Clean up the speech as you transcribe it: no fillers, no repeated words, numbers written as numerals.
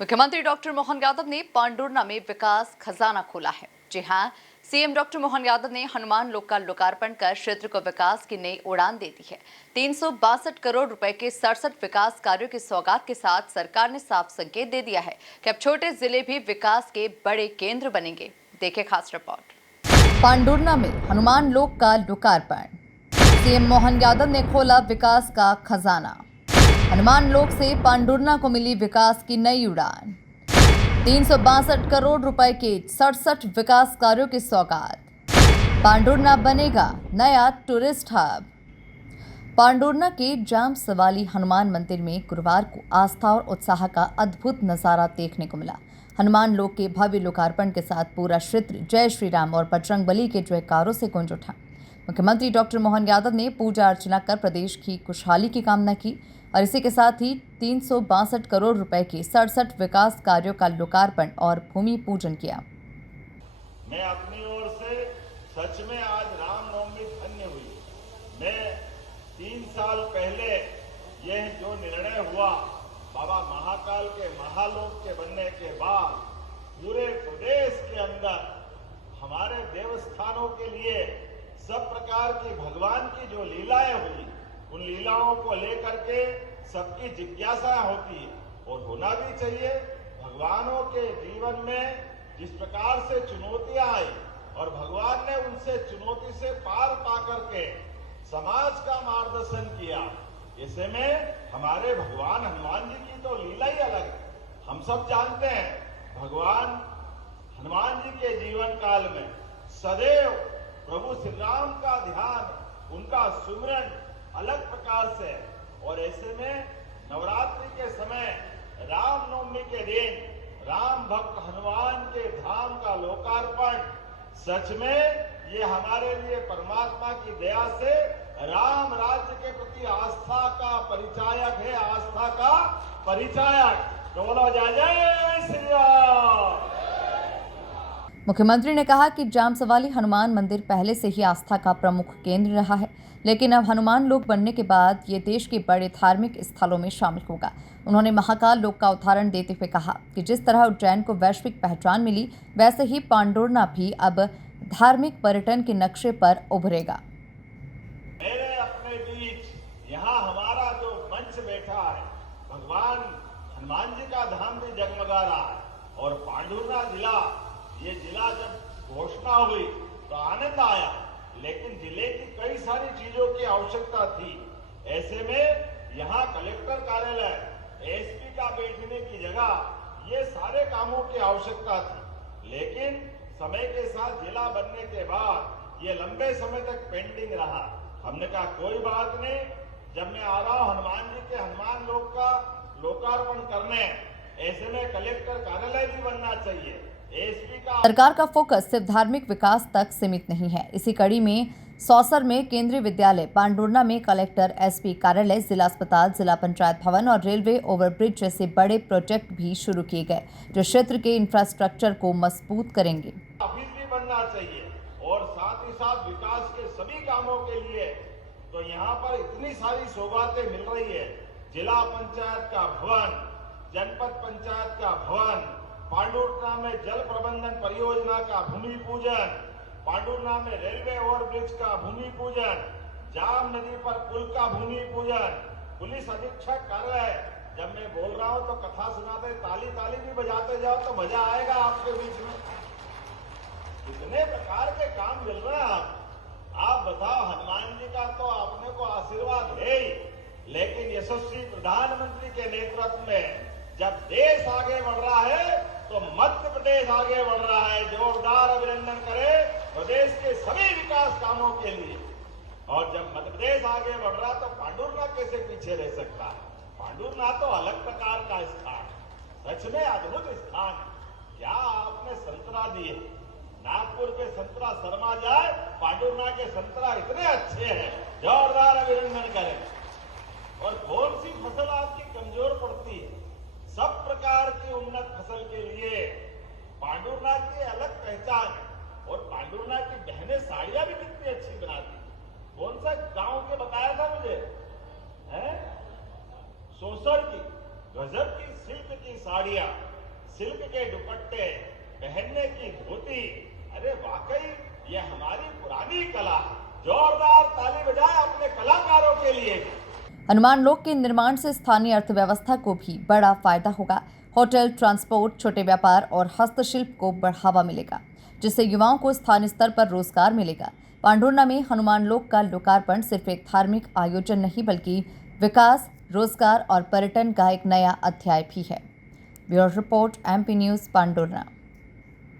मुख्यमंत्री डॉक्टर मोहन यादव ने पांडुर्ना में विकास खजाना खोला है। जी हां, सीएम डॉक्टर मोहन यादव ने हनुमान लोक का लोकार्पण कर क्षेत्र को विकास की नई उड़ान दे दी है। 362 करोड़ रुपए के 67 विकास कार्यों की सौगात के साथ सरकार ने साफ संकेत दे दिया है कि अब छोटे जिले भी विकास के बड़े केंद्र बनेंगे। देखिए खास रिपोर्ट। पांडुर्ना में हनुमान लोक का लोकार्पण, सीएम मोहन यादव ने खोला विकास का खजाना। हनुमान लोक से पांडुर्ना को मिली विकास की नई उड़ान। 362 करोड़ रुपए के 67 विकास कार्यों की सौगात। पांडुर्ना बनेगा नया टूरिस्ट हब। पांडुर्ना के जाम सवाली हनुमान मंदिर में गुरुवार को आस्था और उत्साह का अद्भुत नजारा देखने को मिला। हनुमान लोक के भव्य लोकार्पण के साथ पूरा क्षेत्र जय श्री राम और बजरंगबली के जयकारों से गूंज उठा। मुख्यमंत्री डॉक्टर मोहन यादव ने पूजा अर्चना कर प्रदेश की खुशहाली की कामना की और इसी के साथ ही 362 करोड़ रुपए के 67 विकास कार्यों का लोकार्पण और भूमि पूजन किया। मैं अपनी ओर से सच में आज रामनवमी धन्य हुई। मैं 3 साल पहले यह जो निर्णय हुआ बाबा महाकाल के महालोक के बनने के बाद पूरे प्रदेश के अंदर हमारे देवस्थानों के लिए सब प्रकार की भगवान की जो लीलाएं हुई, उन लीलाओं को लेकर के सबकी जिज्ञासा होती है और होना भी चाहिए। भगवानों के जीवन में जिस प्रकार से चुनौतियां आई और भगवान ने उनसे चुनौती से पार पा करके समाज का मार्गदर्शन किया, ऐसे में हमारे भगवान हनुमान जी की तो लीला ही अलग है। हम सब जानते हैं भगवान हनुमान जी के जीवन काल में सदैव प्रभु श्री राम का ध्यान, उनका सुमिरन अलग प्रकार से, और ऐसे में नवरात्रि के समय रामनवमी के दिन राम भक्त हनुमान के धाम का लोकार्पण, सच में ये हमारे लिए परमात्मा की दया से राम राज्य के प्रति आस्था का परिचायक है, आस्था का परिचायक। तो बोलो जय जय श्री राम। मुख्यमंत्री ने कहा कि जाम सवाली हनुमान मंदिर पहले से ही आस्था का प्रमुख केंद्र रहा है, लेकिन अब हनुमान लोक बनने के बाद ये देश के बड़े धार्मिक स्थलों में शामिल होगा। उन्होंने महाकाल लोक का उदाहरण देते हुए कहा कि जिस तरह उज्जैन को वैश्विक पहचान मिली, वैसे ही पांडुर्ना भी अब धार्मिक पर्यटन के नक्शे पर उभरेगा। मेरे अपने बीच यहाँ हमारा जो मंच बैठा है, भगवान हनुमान जी का धाम भी जगमगा रहा है और पांडुर्ना जिला, ये जिला जब घोषणा हुई तो आनंद आया, लेकिन जिले की कई सारी चीजों की आवश्यकता थी। ऐसे में यहाँ कलेक्टर कार्यालय, एसपी का बैठने की जगह, ये सारे कामों की आवश्यकता थी, लेकिन समय के साथ जिला बनने के बाद ये लंबे समय तक पेंडिंग रहा। हमने कहा कोई बात नहीं, जब मैं आ रहा हूं हनुमान जी के हनुमान लोक का लोकार्पण करने, ऐसे में कलेक्टर कार्यालय भी बनना चाहिए। सरकार का फोकस सिर्फ धार्मिक विकास तक सीमित नहीं है। इसी कड़ी में सौसर में केंद्रीय विद्यालय, पांडुर्ना में कलेक्टर एसपी कार्यालय, जिला अस्पताल, जिला पंचायत भवन और रेलवे ओवरब्रिज जैसे बड़े प्रोजेक्ट भी शुरू किए गए, जो क्षेत्र के इंफ्रास्ट्रक्चर को मजबूत करेंगे। ऑफिस भी बनना चाहिए और साथ ही साथ विकास के सभी कामों के लिए तो यहाँ पर इतनी सारी सौगातें मिल रही है। जिला पंचायत का भवन, जनपद पंचायत का भवन, पांडुर्ना में जल प्रबंधन परियोजना का भूमि पूजन, पांडुर्ना में रेलवे ओवरब्रिज का भूमि पूजन, जाम नदी पर पुल का भूमि पूजन, पुलिस अधीक्षक कार्यालय। जब मैं बोल रहा हूं तो कथा सुनाते ताली ताली भी बजाते जाओ तो मजा आएगा आपके बीच में। इतने प्रकार के काम मिल रहे हैं। आप बताओ, हनुमान जी का तो अपने को आशीर्वाद है ही, लेकिन यशस्वी प्रधानमंत्री के नेतृत्व में जब देश आगे बढ़ रहा है तो मध्य प्रदेश आगे बढ़ रहा है। जोरदार अभिनंदन करें प्रदेश के सभी विकास कामों के लिए। और जब मध्य प्रदेश आगे बढ़ रहा तो पांडुर्ना कैसे पीछे रह सकता है? पांडुर्ना तो अलग प्रकार का स्थान, सच में अद्भुत स्थान। क्या आपने संतरा दिए, नागपुर के संतरा शर्मा जाए, पांडुर्ना के संतरा इतने अच्छे हैं, जोरदार अभिनंदन करें। और कौन सी फसल आपकी कमजोर पड़ती है? सब प्रकार की उन्नत फसल के लिए पांडुर्ना की अलग पहचान है। और पांडुर्ना की बहनें साड़ियां भी कितनी अच्छी बनाती। कौन सा गांव के बताया था मुझे, है? सोसर की गजब की सिल्क की साड़ियां सिल्क के दुपट्टे, पहनने की धोती, अरे वाकई ये हमारी पुरानी कला है। जोरदार ताली बजाएं अपने कलाकारों के लिए। हनुमान लोक के निर्माण से स्थानीय अर्थव्यवस्था को भी बड़ा फायदा होगा। होटल, ट्रांसपोर्ट, छोटे व्यापार और हस्तशिल्प को बढ़ावा मिलेगा, जिससे युवाओं को स्थानीय स्तर पर रोजगार मिलेगा। पांडुर्ना में हनुमान लोक का लोकार्पण सिर्फ एक धार्मिक आयोजन नहीं बल्कि विकास, रोजगार और पर्यटन का एक नया अध्याय भी है। Bureau report, MP news, Pandhurna.